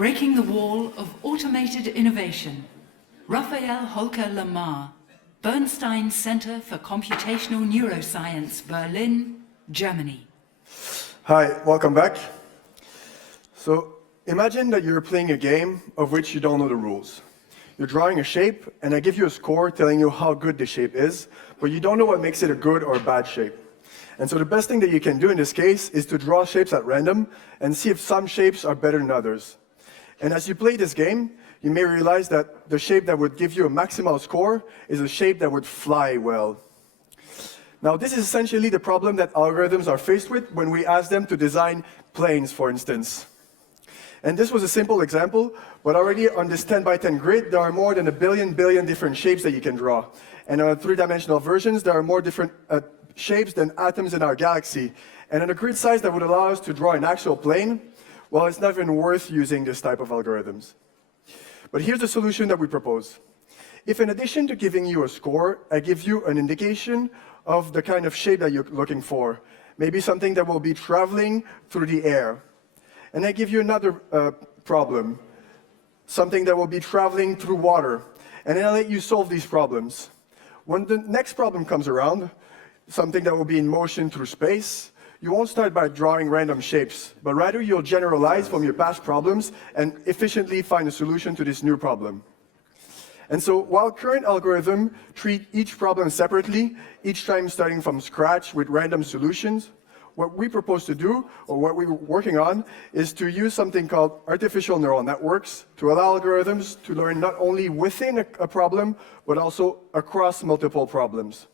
Breaking the wall of automated innovation. Raphael Holca-Lamarre, Bernstein Center for Computational Neuroscience, Berlin, Germany. Hi, welcome back. So imagine that you're playing a game of which you don't know the rules. You're drawing a shape, and I give you a score telling you how good the shape is, but you don't know what makes it a good or a bad shape. And so the best thing that you can do in this case is to draw shapes at random and see if some shapes are better than others. And as you play this game, you may realize that the shape that would give you a maximal score is a shape that would fly well. Now, this is essentially the problem that algorithms are faced with when we ask them to design planes, for instance. And this was a simple example, but already on this 10 by 10 grid, there are more than a billion different shapes that you can draw. And on three-dimensional versions, there are more different shapes than atoms in our galaxy. And on a grid size that would allow us to draw an actual plane, well, it's not even worth using this type of algorithms. But here's the solution that we propose. If in addition to giving you a score, I give you an indication of the kind of shape that you're looking for, maybe something that will be traveling through the air. And I give you another problem, something that will be traveling through water. And then I let you solve these problems. When the next problem comes around, something that will be in motion through space, you won't start by drawing random shapes, but rather you'll generalize from your past problems and efficiently find a solution to this new problem. And so while current algorithms treat each problem separately, each time starting from scratch with random solutions, what we propose to do, or what we're working on, is to use something called artificial neural networks to allow algorithms to learn not only within a problem, but also across multiple problems.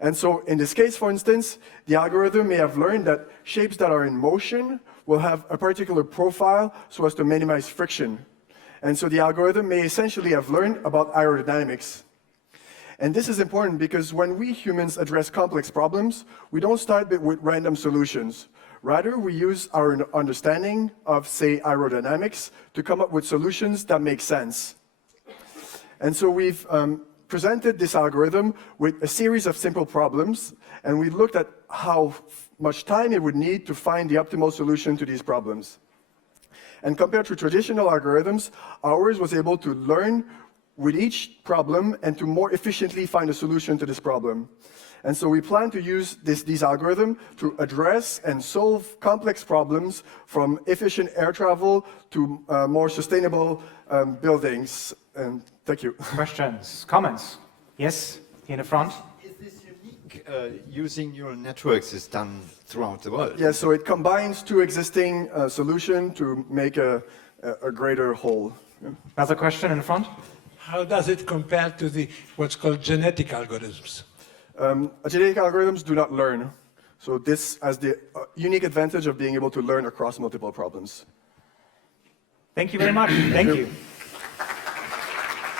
And so in this case, for instance, the algorithm may have learned that shapes that are in motion will have a particular profile so as to minimize friction. And so the algorithm may essentially have learned about aerodynamics. And this is important because when we humans address complex problems, we don't start with random solutions. Rather, we use our understanding of, say, aerodynamics to come up with solutions that make sense. And so we've presented this algorithm with a series of simple problems, and we looked at how much time it would need to find the optimal solution to these problems. And compared to traditional algorithms, ours was able to learn with each problem and to more efficiently find a solution to this problem. And so we plan to use these algorithms to address and solve complex problems from efficient air travel to more sustainable buildings. And thank you. Questions, comments? Yes, here in the front. Is this unique? Using neural networks is done throughout the world. Yeah, so it combines two existing solutions to make a greater whole. Yeah. Another question in the front. How does it compare to what's called genetic algorithms? Genetic algorithms do not learn. So this has the unique advantage of being able to learn across multiple problems. Thank you very much. Thank you.